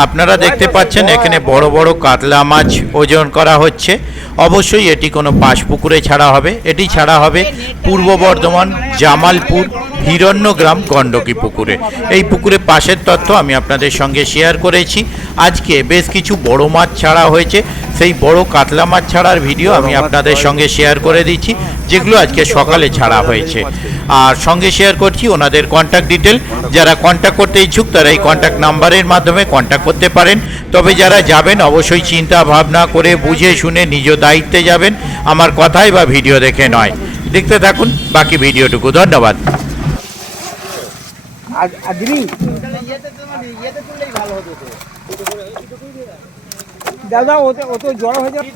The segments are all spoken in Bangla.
আপনারা দেখতে পাচ্ছেন এখানে বড় বড় কাতলা মাছ ওজন করা হচ্ছে। অবশ্যই এটি কোনো পাশ পুকুরে ছাড়া হবে, এটি ছাড়া হবে পূর্ব বর্ধমান জামালপুর হিরণ্যগ্রাম গণ্ডকী পুকুরে। এই পুকুরে পাশের তথ্য আমি আপনাদের সঙ্গে শেয়ার করেছি। আজকে বেশ কিছু বড় মাছ ছাড়া হয়েছে, সেই বড় কাতলা মাছ ছাড়ার ভিডিও আমি আপনাদের সঙ্গে শেয়ার করে দিচ্ছি, যেগুলো আজকে সকালে ছাড়া হয়েছে। আর সঙ্গে শেয়ার করছি ওনাদের কন্ট্যাক্ট ডিটেল। যারা কন্ট্যাক্ট করতে ইচ্ছুক তারা এই কন্ট্যাক্ট নাম্বারের মাধ্যমে কন্ট্যাক্ট করতে পারেন। তবে যারা যাবেন অবশ্যই চিন্তা ভাবনা করে বুঝে শুনে নিজ দায়িত্বে যাবেন, আমার কথাই বা ভিডিও দেখে নয়। দেখতে থাকুন বাকি ভিডিওটুকু। ধন্যবাদ। দাদা ও তো জ্বর হয়ে যাবে।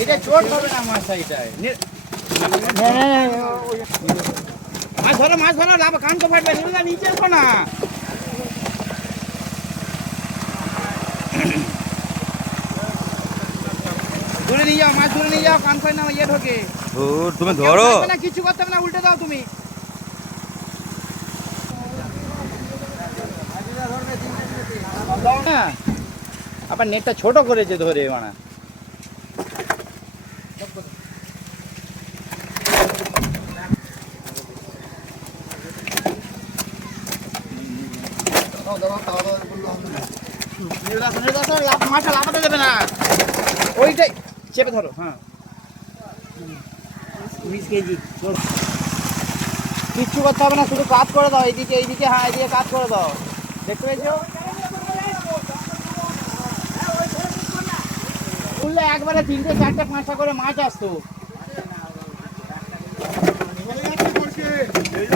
এটা চোট হবে না মাছটা, এটাই মাছ ধরো লাভ, কান তো ফাটবে, নিচে এসো না। ধরে নিয়ে যাও, মাছ ধরে নিয়ে যাও, কান ফাই না ইয়ে ঢোকে। তুমি ধরো না, কিছু করতে হবে না, উল্টে দাও তুমি। আবার নেটটা ছোট করেছে ধরে মানা। মাছটা লাফাতে দেবে না, ওইটাই চেপে ধরো। হ্যাঁ 20 কেজি কিচ্ছু করতে হবে না, শুধু কাজ করে দাও। এইদিকে এইদিকে, হ্যাঁ এইদিকে কাজ করে দাও। দেখতে পেয়েছো বললে একবারে 3টে 4টে 5টা করে মাছ আসতো।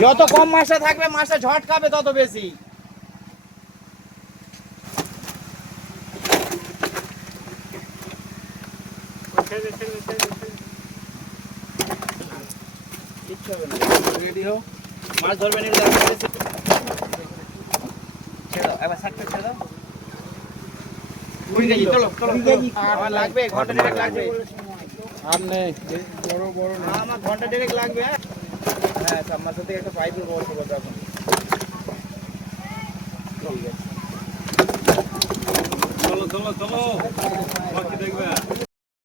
যত কম মাছটা থাকবে মাছটা ঝটকাবে তত বেশি। রেডি হও, মাছ ধরবেন। ছেড়ে দাও, এবার সাইডটা ছেড়ে দাও। 20 কেজি চলো চলো। আর লাগবে ঘন্টা দেড়েক লাগবে। আর নেই বড় বড় না, আমার ঘন্টা দেড়েক লাগবে। হ্যাঁ সাবমার্সাল থেকে একটা পাইপের ব্যবস্থা করতে এখন। ঠিক আছে, চলো চলো চলো, বাকি দেখবে।